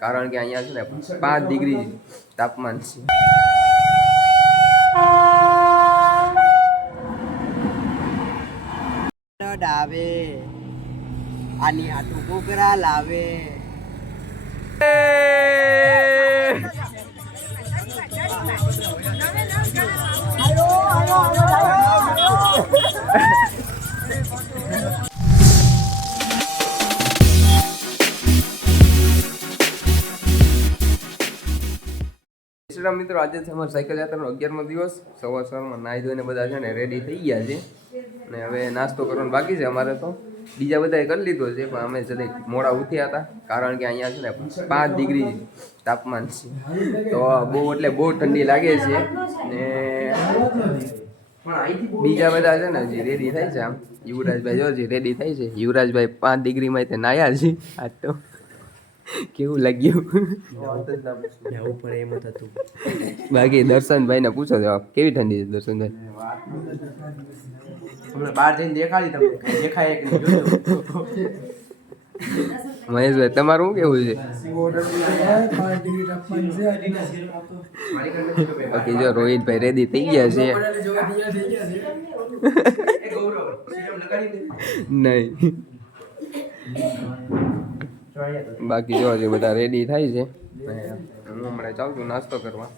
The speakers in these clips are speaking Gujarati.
કારણ કે અહીંયા છે ને 5 ડિગ્રી તાપમાન છે. ડાવે આની આટુ કોકરા લાવે. મિત્રો આજે છે અમારો સાયકલ યાત્રાનો 11મો દિવસ. સવારમાં નાહી ધોઈને બધા છે ને રેડી થઈ ગયા છે અને હવે નાસ્તો કરવાનો બાકી છે અમારે. તો બીજા બધાએ કરી લીધો છે પણ અમે જરીક મોડા ઉઠ્યા હતા કારણ કે અહીંયા છે ને 5 ડિગ્રી તાપમાન છે. તો બહુ ઠંડી લાગે છે ને બીજા બધા છે ને હજી રેડી થાય છે. આમ યુવરાજભાઈ જો હજી રેડી થાય છે. યુવરાજભાઈ 5 ડિગ્રીમાં તે નાહ્યા છે. આજ તો કેવું લાગ્યું? બાકી દર્શનભાઈને પૂછો જવાબ, કેવી ઠંડી છે દર્શનભાઈ? બહાર જઈને દેખાડી તમને દેખાય કે નહીં જોજો. મહેશભાઈ તમારું શું કેવું છે? બાકી જો રોહિતભાઈ રેડી થઈ ગયા છે. નહીં બાકી જો હજી બધા રેડી થાય છે. હું હમણાં જાઉં છું નાસ્તો કરવા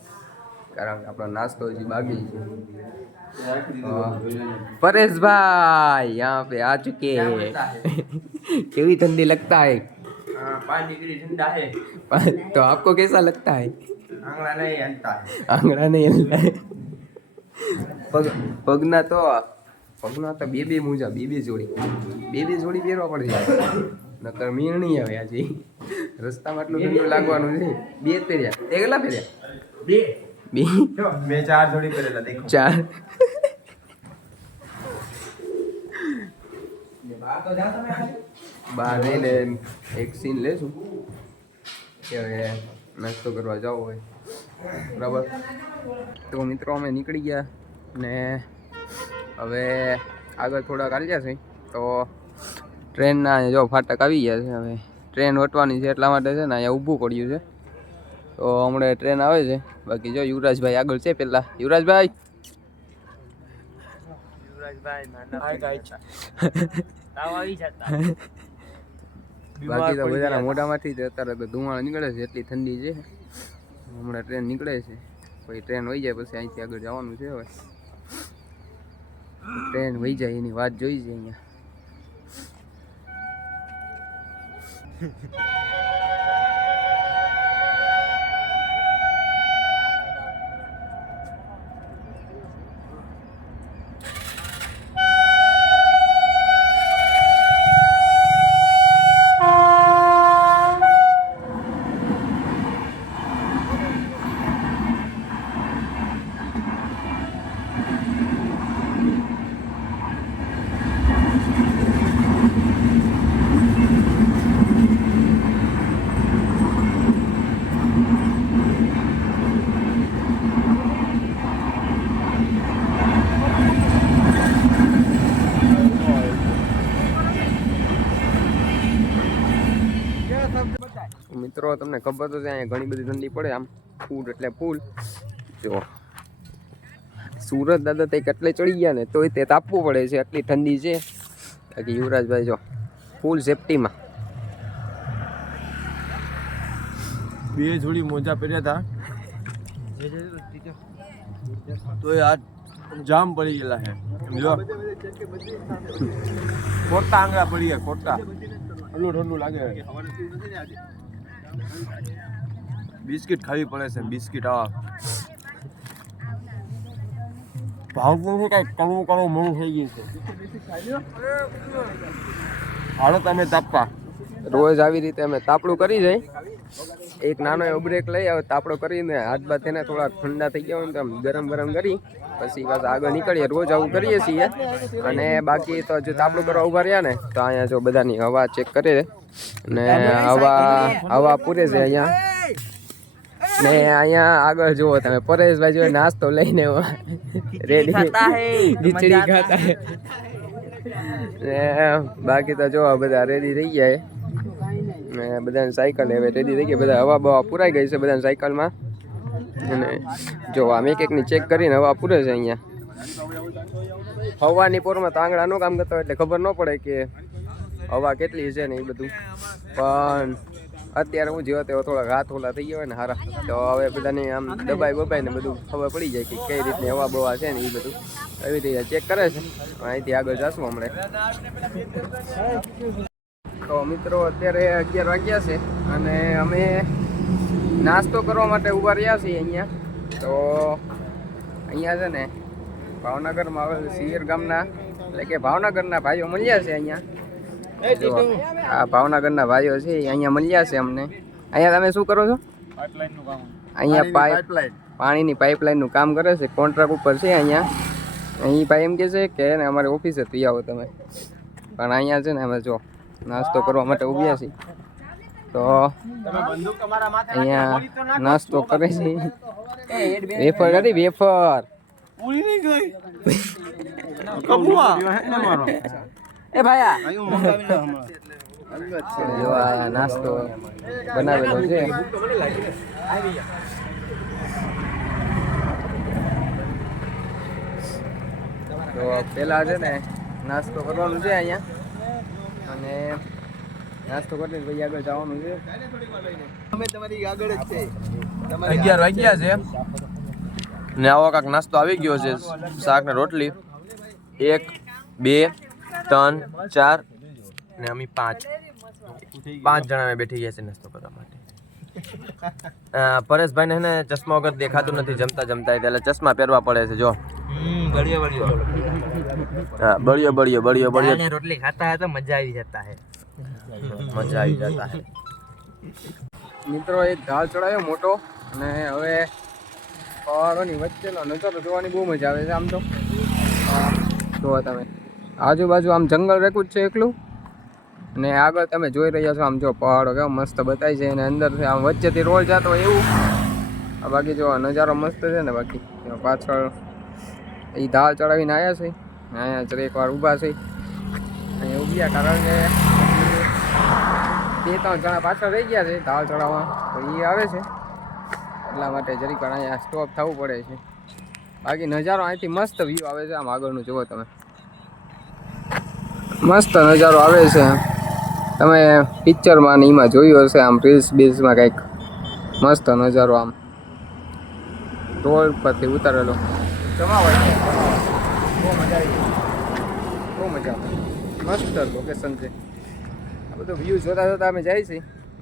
કારણ કે આપણો નાસ્તો હજી બાકી છે. परेश भाई यहाँ पे आ चुके हैं. केवी ठंडी लगता है? 5 डिग्री ठंडा है. तो आपको कैसा लगता है? आंगड़ा नहीं हलता है. आंगड़ा नहीं हलता है. पगना तो બે મોજા બે જોડી પહેરવા પડશે નકર મીણ નહીં આવે. આજે રસ્તામાં આટલું ઠંડુ લાગવાનું છે. 2 જ પહેર્યા. તે કેટલા પહેર્યા? 2 મેં 4 જોડી પહેરેલા દેખો. 4 બહાર રહીને એક સીન લેશું કે હવે નાસ્તો કરવા જવો હોય. બરાબર. તો મિત્રો અમે નીકળી ગયા ને હવે આગળ થોડાક ચાલ્યા છે તો ટ્રેનના જો ફાટક આવી ગયા છે. હવે ટ્રેન વટવાની છે એટલા માટે છે ને અહીંયા ઊભું પડ્યું છે. તો હમણાં ટ્રેન આવે છે. બાકી જો યુવરાજભાઈ આગળ છે. પહેલાં યુવરાજભાઈ બાકી તો બધાના મોઢામાંથી જ અત્યારે તો ધુમાડો નીકળે છે. એટલી ઠંડી છે. હમણાં ટ્રેન નીકળે છે. પછી ટ્રેન વહી જાય પછી અહીંથી આગળ જવાનું છે. હવે ટ્રેન વહી જાય એની વાત જોઈ છે અહીંયા. મિત્રો તમને ખબર તો છે અહીંયા ઘણી બધી ઠંડી પડે. આમ ફૂલ એટલે ફૂલ. જો સુરત દાદા તે કેટલે ચડી ગયા ને તોય તે તાપવું પડે છે. આટલી ઠંડી છે. બાકી યુવરાજભાઈ જો ફૂલ સેફટીમાં. 2 જોડી મોજા પહેર્યા હતા તોય આ જામ પડી ગયેલા છે. જો ખોટા આંગળા પડી ગયા. ખોટા ઠંડુ લાગે. બિસ્કિટ ખાવી પડે છે. બિસ્કિટ ભાવતું નથી. કાંઈ કડવું મોંઘું થઈ ગયું છે. હાલો તમે તાપવા રોજ આવી રીતે અમે તાપડું કરી જાય. એક નાનો એવો બ્રેક લઈ આવે તાપડો કરીને હાથ બાદ એને થોડા ઠંડા થઈ ગયા હોય તો આમ ગરમ કરી પછી પાછા આગળ નીકળીએ. રોજ આવું કરીએ છીએ. અને બાકી તો જો તાપડું કરવા ઊભા રહ્યા ને તો અહીંયા જો બધાની હવા ચેક કરે ને હવા પૂરે છે અહીંયા. ને અહીંયા આગળ જુઓ તમે પરેશભાઈ જો નાસ્તો લઈને રેડી ખીચડી ખાતા હે. બાકી તો જો બધા રેડી થઈ ગયા અને બધાની સાયકલ હવે રેડી થઈ ગઈ, બધા હવા બવા પુરાઈ ગઈ છે બધાની સાયકલમાં. અને જો આમ એક એકની ચેક કરીને હવા પૂરે છે અહીંયા. હવાની પોરમાં તો આંગળાનું કામ કરતો એટલે ખબર ન પડે કે હવા કેટલી છે ને એ બધું. પણ અત્યારે હું જેવો તેવો થોડાક હાથ ઓલા થઈ ગયા હોય ને હારા, તો હવે બધાને આમ દબાઈ ને બધું ખબર પડી જાય કે કઈ રીતની હવા બવા છે ને એ બધું એવી રીતે ચેક કરે છે. અહીંથી આગળ જશું હમણાં. તો મિત્રો અત્યારે 11 વાગ્યા છે અને અમે નાસ્તો કરવા માટે ઊભા રહ્યા છીએ અહીંયા. તો અહીંયા છે ને ભાવનગરમાં આવેલ સિયર ગામના એટલે કે ભાવનગરના ભાઈઓ મળ્યા છે અહીંયા. આ ભાવનગરના ભાઈઓ છે અહીંયા મળ્યા છે અમને. અહીંયા તમે શું કરો છો? અહીંયા પાણીની પાઇપલાઇનનું કામ કરે છે, કોન્ટ્રાક્ટ ઉપર છે અહીંયા. અહીં ભાઈ એમ કહે છે કે અમારી ઓફિસે પી આવો તમે. પણ અહીંયા છે ને અમે જો નાસ્તો કરવા માટે ઊભ્યા છીએ. તો અહીંયા નાસ્તો કરે છે. વેફર હતી, વેફર એ ભાઈ જો આ નાસ્તો બનાવેલો છે. તો પેલા છે ને નાસ્તો કરવાનું છે અહીંયા, અને નાસ્તો કરીને પછી આગળ જવાનું છે. અમે તમારી આગળ જ છે. 11 વાગ્યા છે ને આવો કાંક નાસ્તો આવી ગયો છે. શાક ને રોટલી 1 2 3 4 ને અમે 5 જણા અમે બેઠી ગયા છે નાસ્તો કરવા માટે. પરેશભાઈ ને ચશ્મા વગર દેખાતું નથી જમતા એટલે ચશ્મા પહેરવા પડે છે. જો બળિયો રોટલી ખાતા है तो मजा આવી જતા है. મિત્રો એક ઢાળ ચડાયો મોટો, અને હવે પહાડોની વચ્ચેનો નજારો જોવાની બહુ મજા આવે છે. આમ તો જુઓ તમે આજુબાજુ આમ જંગલ રેકું જ છે એકલું, અને આગળ તમે જોઈ રહ્યા છો આમ જો પહાડો કેવો મસ્ત બતાય છે, અને અંદરથી આમ વચ્ચેથી રોડ જતો હોય એવું. બાકી જો નજારો મસ્ત છે ને. બાકી પાછળ એ ઢાળ ચડાવીને આવ્યા છે. અહીંયા જરીક વાર ઊભા છે. અહીંયા ઊભ્યા કારણ કે 2-3 જણા પાછળ રહી ગયા છે ઢાળ ચડાવવા, તો એ આવે છે એટલા માટે જરીક વાર અહીંયા સ્ટોપ થવું પડે છે. બાકી નજારો અહીંથી મસ્ત વ્યૂ આવે છે. આમ આગળનું જુઓ તમે, મસ્ત નજારો આવે છે. તમે પિક્ચરમાં ને એમાં જોયું હશે, આમ રીલ્સ બીલ્સમાં કંઈક મસ્ત નજારો આમ રોડ પરથી ઉતારેલો. જમાવાય બહુ મજા આવી, બહુ મજા આવે. મસ્ત લોકેશન છે. આ બધું વ્યૂ જોતા અમે જાય છે,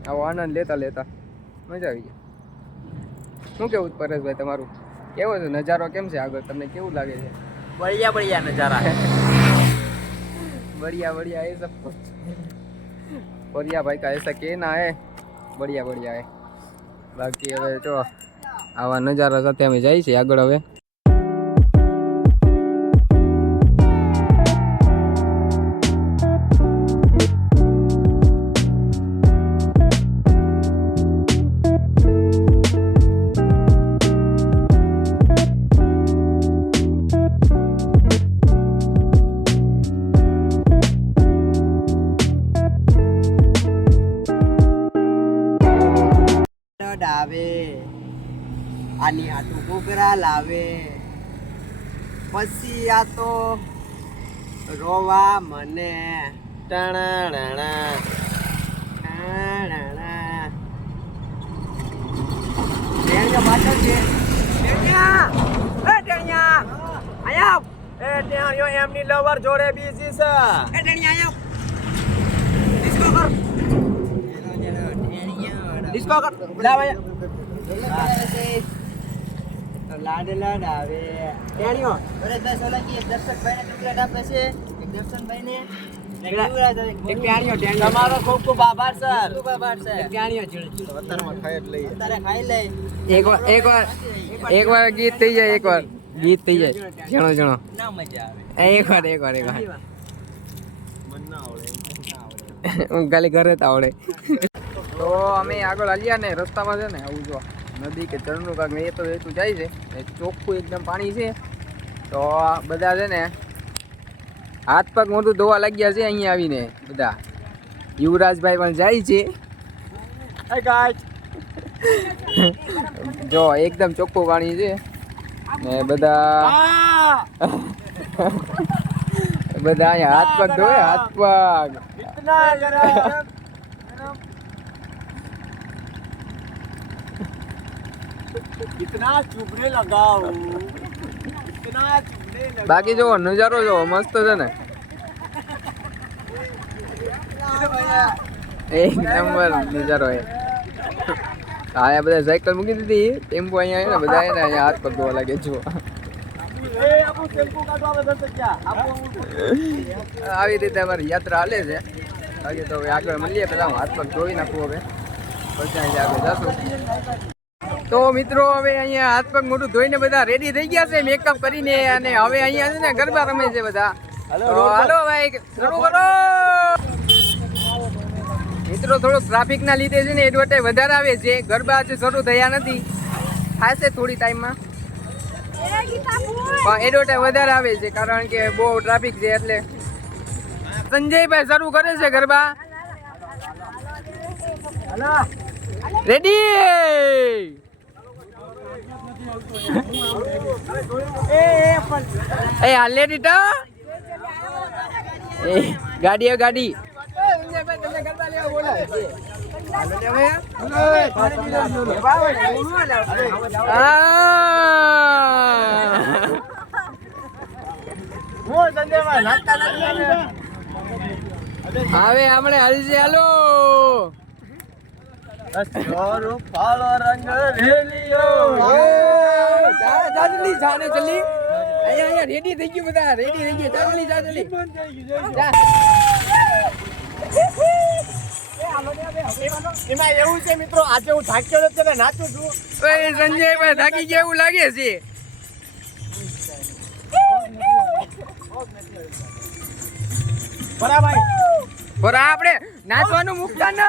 આવો આનંદ લેતા મજા આવી ગઈ. શું કેવું પરેશભાઈ તમારું? કેવો છે નજારો? કેમ છે આગળ? તમને કેવું લાગે છે? बढ़िया नजारा है. बढ़िया है सब कुछ. बढ़िया भाई का ऐसा कहना है. बढ़िया है. બાકી હવે જો આવા નજારા સાથે અમે જાય છે આગળ. હવે ડાવે આની આટું ઘૂઘરા લાવે, પછી આ તો રોવા મને. એમની લવર જોડે બીજી છે. ડિસ્કો કર લાડલા ડાવે ટેણીઓ. અરે 10 ઓલાકી દર્શકભાઈને ચોકલેટ આપે છે, એક દર્શનભાઈને એક ટેણીઓ. તમારો ખૂબ ખૂબ આભાર સર. ખૂબ આભાર સર. એક ટેણીઓ અત્યારમાં ખાઈ જ લઈએ. અત્યારે ખાઈ લઈ. એકવાર ગીત થઈ જાય, ગીત થઈ જાય જણો ના મજા આવે. એકવાર મન ના આવડે. હું ખાલી ઘરે જ આવડે. તો અમે આગળ હાલ્યા ને રસ્તામાં છે ને આવું જો નદી કે ઝરણું કાંક એ તો એટલું જાય છે, ચોખ્ખું એકદમ પાણી છે. તો બધા છે ને હાથ પગ મોઢું ધોવા લાગ્યા છે અહીંયા આવીને બધા. યુવરાજભાઈ પણ જાય છે જો એકદમ ચોખ્ખું પાણી છે ને બધા બધા અહીંયા હાથ પગ ધોય હાથ પગ कितना चुभने लगा कितना चुभने लगा બાકી જો નજારો જો મસ્ત છે ને એક નંબર નજારો હે અહીંયા બધા સાયકલ મૂકી દીધી ટેમ્પો અહીંયા ને બધા એને અહીંયા હાથ પગ ધોવા લાગે જો આવી રીતે અમારી યાત્રા હાલે છે બાકી તો હવે આગળ મળીએ પેલા હું હાથ પગ ધોઈ નાખું હવે પછી અહીંયા આગળ જશું તો મિત્રો હવે અહીંયા હાથ પગ મોઢું ધોઈને બધા રેડી થઈ ગયા છે મેકઅપ કરીને અને હવે અહીંયા છે ને ગરબા રમે છે બધા હાલો ભાઈ શરૂ કરો મિત્રો થોડુંક ટ્રાફિક ના લીધે છે ને એડવર્ટાઈઝ વધારે આવે છે ગરબા હજુ શરૂ થયા નથી થશે થોડી ટાઈમમાં પણ એડવર્ટાઈઝ વધારે આવે છે કારણ કે બહુ ટ્રાફિક છે એટલે સંજયભાઈ શરૂ કરે છે ગરબા રેડી એ હાલે દીટા એ ગાડી ગાડી હવે આપણે હલશે હાલો જાને જલ્દી અહીંયા રેડી થઈ ગયું બધા રેડી થઈ ગયું જા જલ્દી એમાં એવું છે મિત્રો આજે હું થાક્યો નથી ને નાચું છું સંજયભાઈ થાકી ગયા એવું લાગે છે બરાબર પર આપણે નાચવાનું મુકતા ન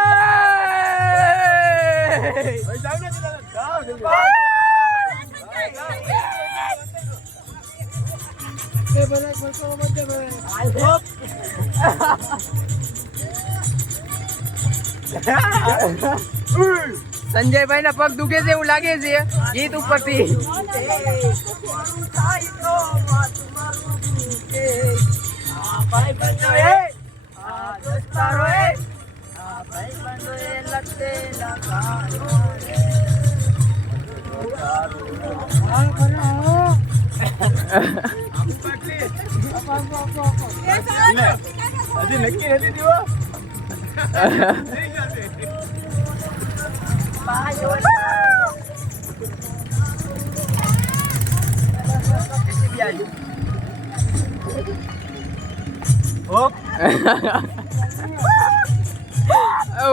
સંજયભાઈ ના પગ દુખે છે એવું લાગે છે ગીત ઉપરથી હજી નક્કી નથી દીવો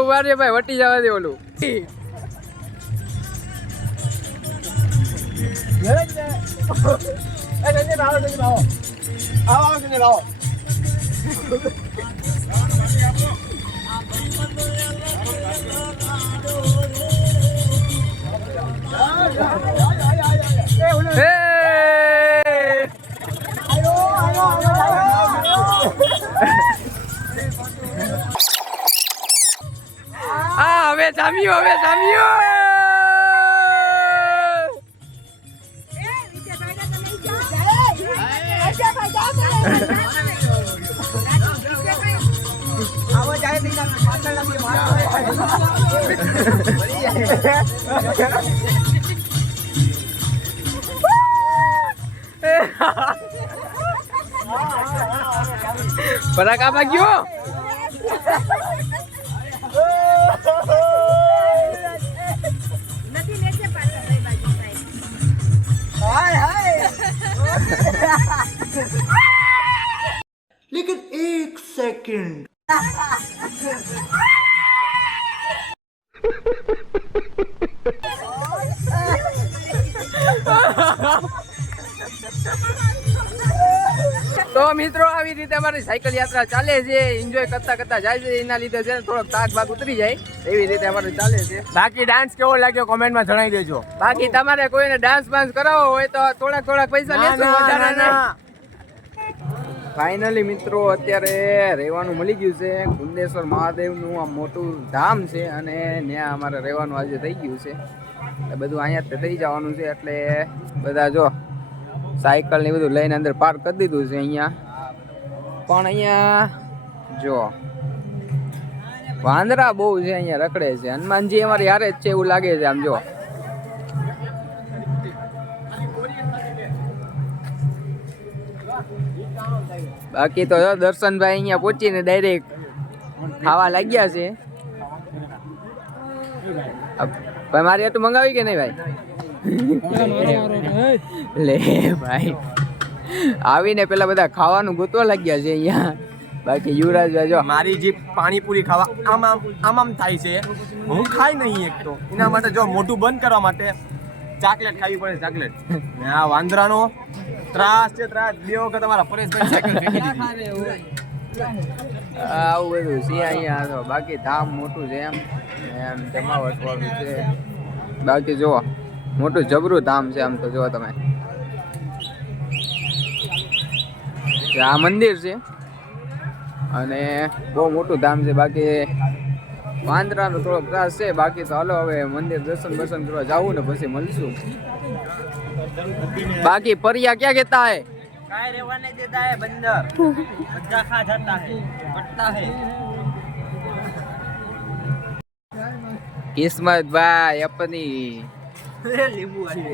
વારે ભાઈ વટી જવા દે ઓલું હવે જામ્યું પરાક આપા ગયો लेकिन एक सेकंड તો મિત્રો આવી રીતે અમારી સાયકલ યાત્રા ચાલે છે એન્જોય કરતા કરતા જાય છે એના લીધે છે ને થોડોક તાક ભાગ ઉતરી જાય એવી રીતે અમારે ચાલે છે બાકી ડાન્સ કેવો લાગ્યો કોમેન્ટમાં જણાવી દેજો બાકી તમારે કોઈને ડાન્સ બાન્સ કરાવવો હોય તો થોડાક પૈસા લેશું વધારે ના ફાઇનલી મિત્રો અત્યારે રહેવાનું મળી ગયું છે. કુંડેશ્વર મહાદેવનું આ મોટું ધામ છે અને ત્યાં અમારે રહેવાનું આજે થઈ ગયું છે. એટલે બધું અહીંયા જ થઈ જવાનું છે. એટલે બધા જો સાયકલ ને બધું લઈને અંદર પાર્ક કરી દીધું છે અહીંયા. પણ અહીંયા જો વાંદરા બહુ છે, અહીંયા રખડે છે. હનુમાનજી અમારે યારે જ છે એવું લાગે છે આમ જો. બાકી તો દર્શનભાઈ અહીંયા પહોંચીને ડાયરેક્ટ ખાવા લાગ્યા છે. ભાઈ મારી આટલું મંગાવી કે નહીં ભાઈ? લે ભાઈ આવીને પેલા બધા ખાવાનું ગોતવા લાગ્યા છે અહીંયા. બાકી યુવરાજભાઈ જો મારી જીભ પાણીપુરી ખાવા આમ થાય છે. હું ખાઈ નહીં એક તો એના માટે જો મોઢું બંધ કરવા માટે ચાકલેટ ખાવી પડે. ચાકલેટ ને આ વાંદરાનો ત્રાસ છે, ત્રાસ. બે વખત તમારા પરેશભાઈ સાયકલ ફેંકી દીધી. આવું બધું છે અહીંયા. તો બાકી ધામ મોટું છે એમ જમાવટ વાળું છે. બાકી જુઓ મોટું જબરું ધામ છે આમ તો જુઓ તમે. આ મંદિર છે અને બહુ મોટું ધામ છે. બાકી વાંદરાનો થોડો ત્રાસ છે. બાકી તો હાલો હવે મંદિર દર્શન કરવા જાવું ને પછી મળશું. બાકી પરિયા ક્યાં કહેતા હે? काय रेवा नहीं देता है बंदर, बच्चा खा जाता है, पटता है. કિસ્મત ભાઈ अपनी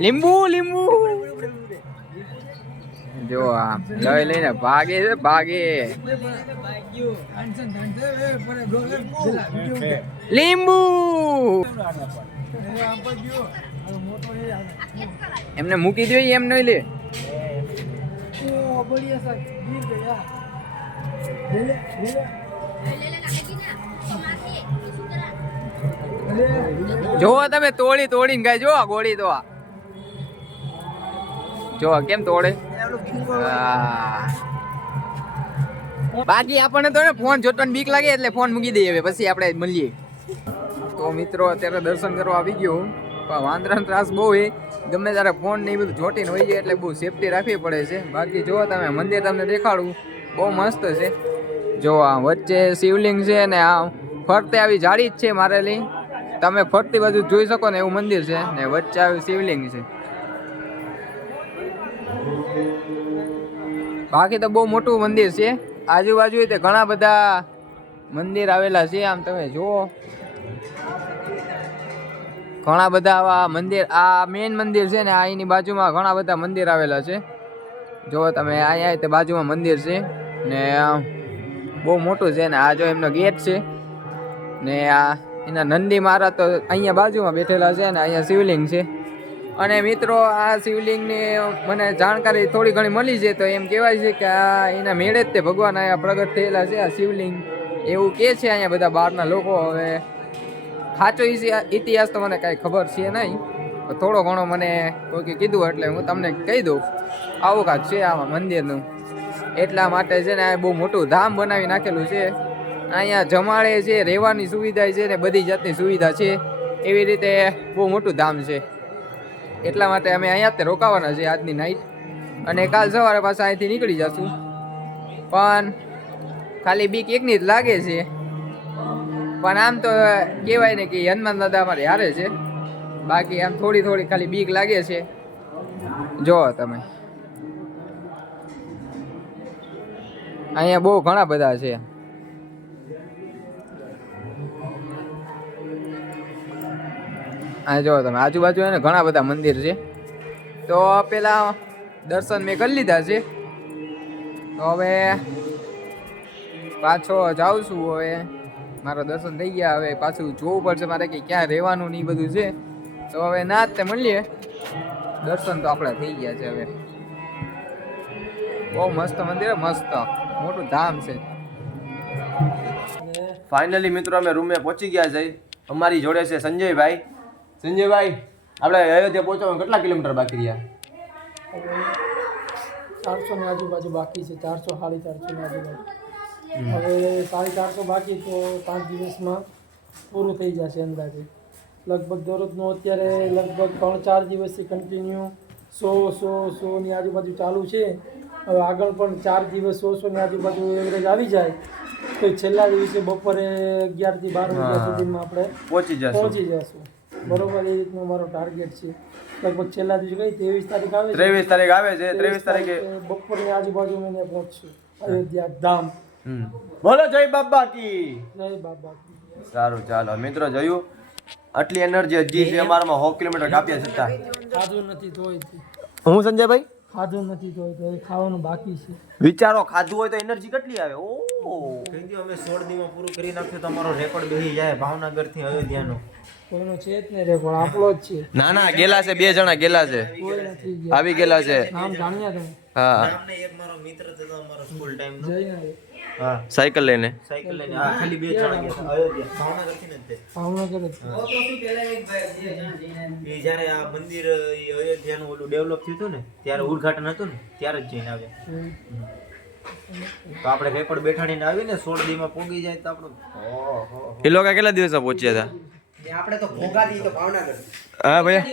લીંબુ જો આ લઈ લઈને ભાગે છે ભાગે. લીંબુ એમને મૂકી દો એમ નહીં લે. જોવો તમે તોડીને ગાય જો ગોળી તો જો કેમ તોડે. બાકી આપણને તો ફોન જોતવાની બીક લાગે એટલે ફોન મૂકી દઈએ હવે પછી આપણે મળીએ. તો મિત્રો અત્યારે દર્શન કરવા આવી ગયો. પણ વાંદરાનો ત્રાસ બહુ છે. ગમે ત્યારે ફોન ને એ બધું જોટીને હોય જાય એટલે બહુ સેફટી રાખવી પડે છે. બાકી જો તમે મંદિર તમને દેખાડું બહુ મસ્ત છે. જો આ વચ્ચે શિવલિંગ છે ને આ ફરતે આવી જાળી જ છે મારેલી. તમે ફરતી બાજુ જોઈ શકો ને એવું મંદિર છે ને વચ્ચે આવી શિવલિંગ છે. બાકી તો બહુ મોટું મંદિર છે. આજુબાજુ તે ઘણા બધા મંદિર આવેલા છે. આમ તમે જુઓ ઘણા બધા આવા મંદિર. આ મેઇન મંદિર છે ને અહીંની બાજુમાં ઘણા બધા મંદિર આવેલા છે. જો તમે અહીંયા તે બાજુમાં મંદિર છે ને બહુ મોટું છે ને આ જો એમનો ગેટ છે ને આ એના નંદી મહારાજ તો અહીંયા બાજુમાં બેઠેલા છે ને અહીંયા શિવલિંગ છે. અને મિત્રો આ શિવલિંગની મને જાણકારી થોડી ઘણી મળી છે. તો એમ કહેવાય છે કે આ એના મેળે જ તે ભગવાન અહીંયા પ્રગટ થયેલા છે આ શિવલિંગ એવું કહે છે અહીંયા બધા બહારના લોકો. હવે સાચો ઇતિહાસ તો મને કાંઈ ખબર છે નહીં, થોડો ઘણો મને કોઈ કીધું એટલે હું તમને કહી દઉં. આવું કાંક છે આમાં મંદિરનું. એટલા માટે છે ને આ બહુ મોટું ધામ બનાવી નાખેલું છે. અહીંયા જમાડે છે, રહેવાની સુવિધા છે ને બધી જાતની સુવિધા છે. એવી રીતે બહુ મોટું ધામ છે. એટલા માટે અમે અહીંયા જ રોકાવાના છે આજની નાઈટ. અને કાલ સવારે પાછા અહીંથી નીકળી જશું. પણ ખાલી બીક એકની જ લાગે છે. પણ આમ તો કહેવાય ને કે હનુમાન દાદા અમારે હારે છે. બાકી આમ થોડી ખાલી બીક લાગે છે. જો તમે અહીંયા બહુ ઘણા બધા છે. આ જો તમે આજુબાજુ એને ઘણા બધા મંદિર છે. તો પેલા દર્શન મેં કરી લીધા છે. તો હવે પાછો જાઉં છું. હવે મારા દર્શન થઈ ગયા. હવે પાછું જોવું પડશે મારે કે ક્યાં રહેવાનું ને એ બધું છે. તો હવે ના જ તે મળીએ. દર્શન તો આપણે થઈ ગયા છે. હવે બહુ મસ્ત મંદિર, મસ્ત મોટું ધામ છે. ફાઇનલી મિત્રો અમે રૂમે પહોંચી ગયા છે. અમારી જોડે છે સંજયભાઈ. સંજયભાઈ આપણે અયોધ્યા પહોંચવામાં કેટલા કિલોમીટર બાકી રહ્યા? 400 ની આજુબાજુ બાકી છે. 400 450 ની આજુબાજુ. હવે 450 બાકી તો 5 દિવસમાં પૂરું થઈ જશે અંદાજે. લગભગ દરરોજનો અત્યારે લગભગ 3-4 દિવસથી કન્ટિન્યુ 100 ની આજુબાજુ ચાલુ છે. હવે આગળ પણ 4 દિવસ 100 ની આજુબાજુ એવરેજ આવી જાય તો છેલ્લા દિવસે બપોરે 11 થી 12 વાગ્યા સુધીમાં આપણે પહોંચી જશું. બરોબર, એ રીતનો મારો ટાર્ગેટ છે. લગભગ છેલ્લા દિવસે કઈ 23 તારીખ આવે છે, 23 તારીખ આવે છે. 23 તારીખે બપોરની આજુબાજુ મેં પહોંચશું અયોધ્યા ધામ. બોલો જય બાબા કી. જય બાબા. સારું, ચાલો મિત્રો, જોયું આટલી એનર્જી હજી છે અમારામાં. 100 કિલોમીટર કાપ્યા છતાં ખાધું નથી તોય હું સંજયભાઈ ખાધું નથી તોય તો ખાવાનું બાકી છે. વિચારો, ખાધું હોય તો એનર્જી કેટલી આવે. ઓ કહી દો અમે 16 દિવસમાં પૂરું કરી નાખ્યું તો અમારો રેકોર્ડ બેસી જાય ભાવનગર થી અયોધ્યાનો. કોઈનો છે જ નહીં રેકોર્ડ, આપણો જ છે. ના ના, ગેલા છે, 2 જણા ગેલા છે, કોઈ નથી ગયા. આવી ગયેલા છે. નામ જાણ્યા તમે? હા, નામને એક મારો મિત્ર હતો અમારો સ્કૂલ ટાઈમ નો. જઈને હા, સાયકલ લઈને. સાયકલ લઈને ખાલી 2 જણા ગયા હતા અયોધ્યા ભાવનગર થી ને તે. ભાવનગર જ. એ જ્યારે આ મંદિર અયોધ્યાનું ઓલું ડેવલપ થયું હતું ને ત્યારે ઉદ્ઘાટન હતું ને ત્યારે જ જઈને આવ્યા. તો આપણે રેકોર્ડ બેઠાડીને આવીને 16 દિવસમાં પોગી જાય તો આપણો એ લોકો કેટલા દિવસમાં પહોંચ્યા હતા? આપણે તો ભોગાથી તો ભાવનગર હા ભૈયા,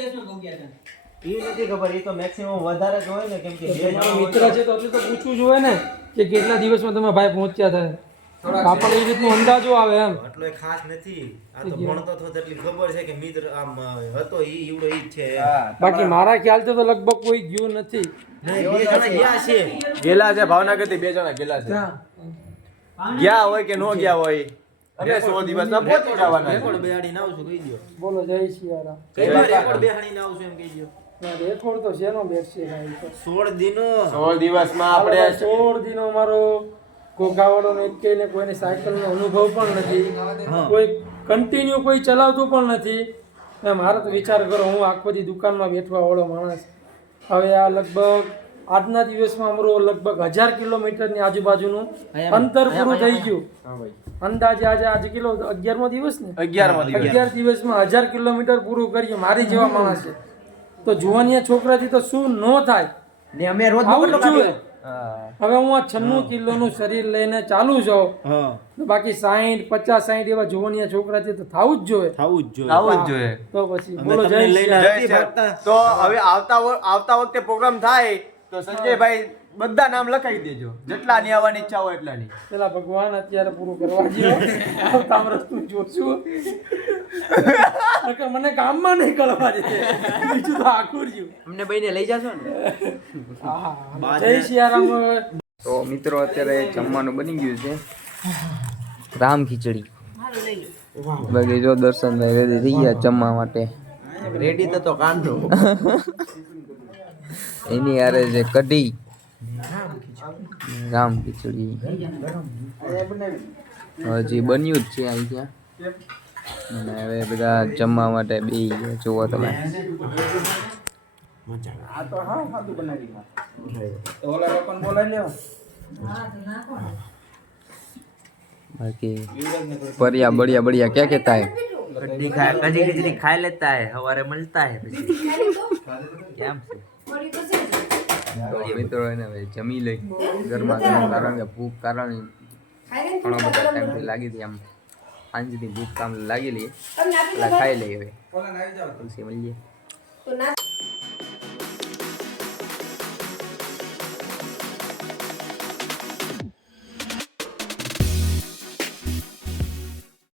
એ નથી ખબર, એ તો મેક્સિમમ વધારે જ હોય ને, કેમ કે બે જણા મિત્ર છે તો હજુ તો પૂછવું જોઈએ ને કે કેટલા દિવસમાં તમે ભાઈ પહોંચ્યા થાય. આપણે એ રીતનો અંદાજો આવે એમ. આટલો ખાસ નથી. આ તો ભણતો તો એટલી ખબર છે કે મિત્ર આમ હતો ઈ ઈવડો ઈ જ છે. બાકી મારા ખ્યાલથી તો લગભગ કોઈ ગયું નથી. નહીં, 2 જણા ગયા છે. ગેલા છે ભાવનગર થી 2 જણા ગેલા છે. ગયા હોય કે નો ગયા હોય, અમે 100 દિવસમાં પહોંચી જવાના છે. રેકોર્ડ બેહાડીને આવશું કહી દો. બોલો જય સિયારામ. કઈ વાર રેકોર્ડ બેહાડીને આવશું એમ કહી દો. રેકોર્ડ તો શેનો બેસશે ભાઈ? 16 દિનો 100 દિવસમાં આપણે 16 દિનો મારો ઘોઘાવાળોનો એકેયને કોઈને સાયકલનો અનુભવ પણ નથી, કોઈ કન્ટિન્યુ કોઈ ચલાવતું પણ નથી. મારો તો વિચાર કરો, હું આખો દી દુકાનમાં બેઠવા વાળો માણસ. હવે આ લગભગ આજના દિવસમાં અમારું લગભગ 1000 કિલોમીટરની આજુબાજુનું અંતર પૂરું થઈ ગયું. અંદાજે આજે કેટલો 11મો દિવસ ને? 11 દિવસમાં 1000 કિલોમીટર પૂરું કરીએ. મારી જેવા માણસ છે તો જુવાનિયા છોકરાથી તો શું ન થાય ને અમે રોજ આવું જ જોઈએ. હવે હું આ 96 કિલોનું શરીર લઈને ચાલુ છું, બાકી 60 50 60 એવા જુવાનિયા છોકરાથી તો થવું જ જોઈએ. આવું જ જોઈએ. તો પછી બોલો જય શ્રી જય શ્રી. તો હવે આવતા વખતે પ્રોગ્રામ થાય તો સંજયભાઈ બધા નામ લખાઈ દેજો, જેટલા ની આવવાની ઈચ્છા હોય એટલાની. પેલા ભગવાન અત્યારે પૂરું કરવા જેવો આવતા વરસનું જોશું. નકર મને કામમાં નહીં કરવા દે, બીજું તો આખું રહ્યું. અમને બેને લઈ જાશો ને? જય સિયારામ. તો મિત્રો અત્યારે જમવાનું બની ગયું છે, રામ ખીચડી. બાકી જો દર્શન રેડી થઈ ગયા જમવા માટે. રેડી તો કાંડો એની હારે છે કઢી, રામ ખીચડી હજી બન્યું જ છે અહીં ત્યાં. અને હવે બધા જમવા માટે બેસી ગયા. જુઓ તમે, બાકી बढ़िया बढ़िया बढ़िया क्या कहता है? कढ़ी खिचड़ी खा लेता है, हमारे मिलता है પછી કેમ છે? તો મિત્રો એને હવે જમી લઈ ગરમા ગરમ, કારણ કે ભૂખ કારણે ઘણો બધો ટાઈમથી લાગી હતી. આમ સાંજની ભૂખ કામ લાગેલી એટલે ખાઈ લઈ. હવે પછી મળીએ.